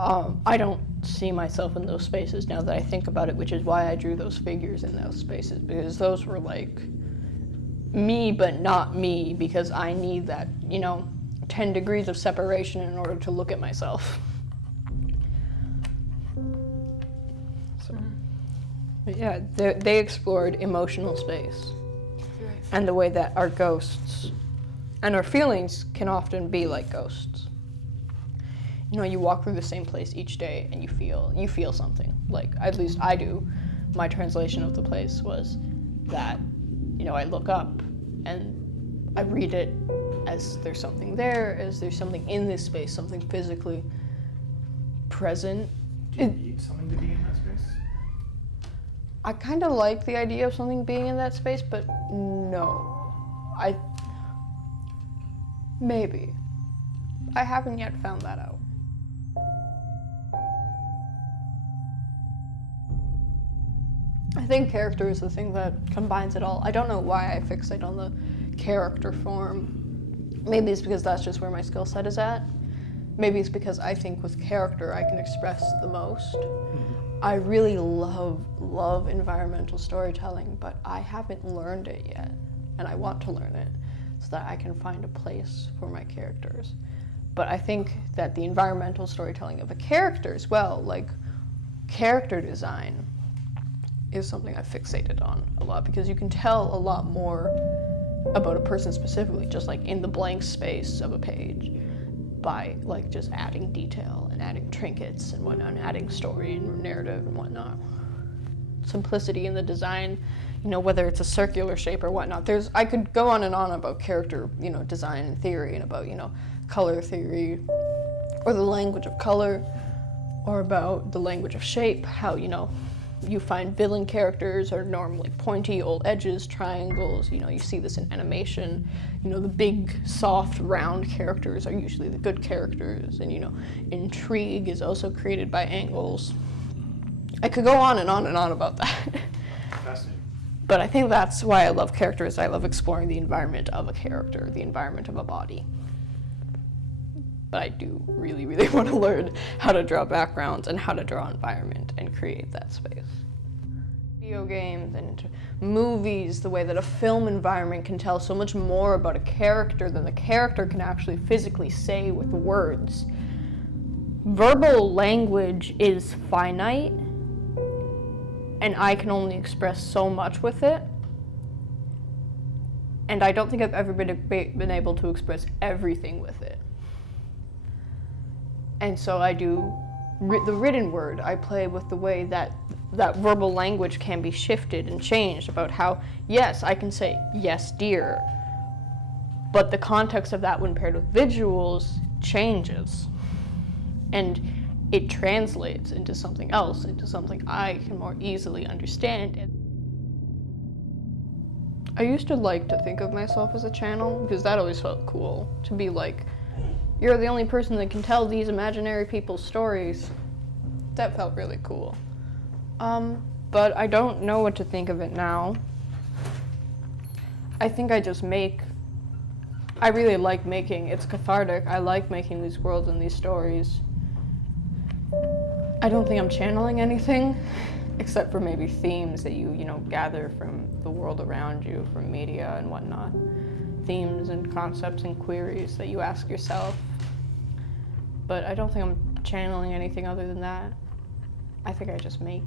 I don't see myself in those spaces now that I think about it, which is why I drew those figures in those spaces, because those were like me, but not me, because I need that, 10 degrees of separation in order to look at myself. So, but yeah, they explored emotional space, right, and the way that our ghosts and our feelings can often be like ghosts. You walk through the same place each day and you feel something. Like, at least I do. My translation of the place was that, I look up and I read it as there's something there, as there's something in this space, something physically present. Do you need something to be in that space? I kind of like the idea of something being in that space, but no. Maybe. I haven't yet found that out. I think character is the thing that combines it all. I don't know why I fixate on the character form. Maybe it's because that's just where my skill set is at. Maybe it's because I think with character I can express the most. I really love environmental storytelling, but I haven't learned it yet, and I want to learn it so that I can find a place for my characters. But I think that the environmental storytelling of a character as well, like character design, is something I've fixated on a lot, because you can tell a lot more about a person specifically, just like in the blank space of a page, by like just adding detail and adding trinkets and whatnot, and adding story and narrative and whatnot. Simplicity in the design, whether it's a circular shape or whatnot. I could go on and on about character, design and theory, and about, color theory, or the language of color, or about the language of shape, how, you find villain characters are normally pointy old edges, triangles, you see this in animation. The big, soft, round characters are usually the good characters, and intrigue is also created by angles. I could go on and on and on about that. Fascinating. But I think that's why I love characters. I love exploring the environment of a character, the environment of a body. But I do really, really want to learn how to draw backgrounds and how to draw environment and create that space. Video games and movies, the way that a film environment can tell so much more about a character than the character can actually physically say with words. Verbal language is finite, and I can only express so much with it. And I don't think I've ever been able to express everything with it. And so I do the written word. I play with the way that verbal language can be shifted and changed, about how, yes, I can say, yes, dear, but the context of that when paired with visuals changes. And it translates into something else, into something I can more easily understand. I used to like to think of myself as a channel, because that always felt cool, to be like, you're the only person that can tell these imaginary people's stories. That felt really cool. But I don't know what to think of it now. I think I just make. I really like making. It's cathartic. I like making these worlds and these stories. I don't think I'm channeling anything, except for maybe themes that you gather from the world around you, from media and whatnot. Themes and concepts and queries that you ask yourself. But I don't think I'm channeling anything other than that. I think I just make.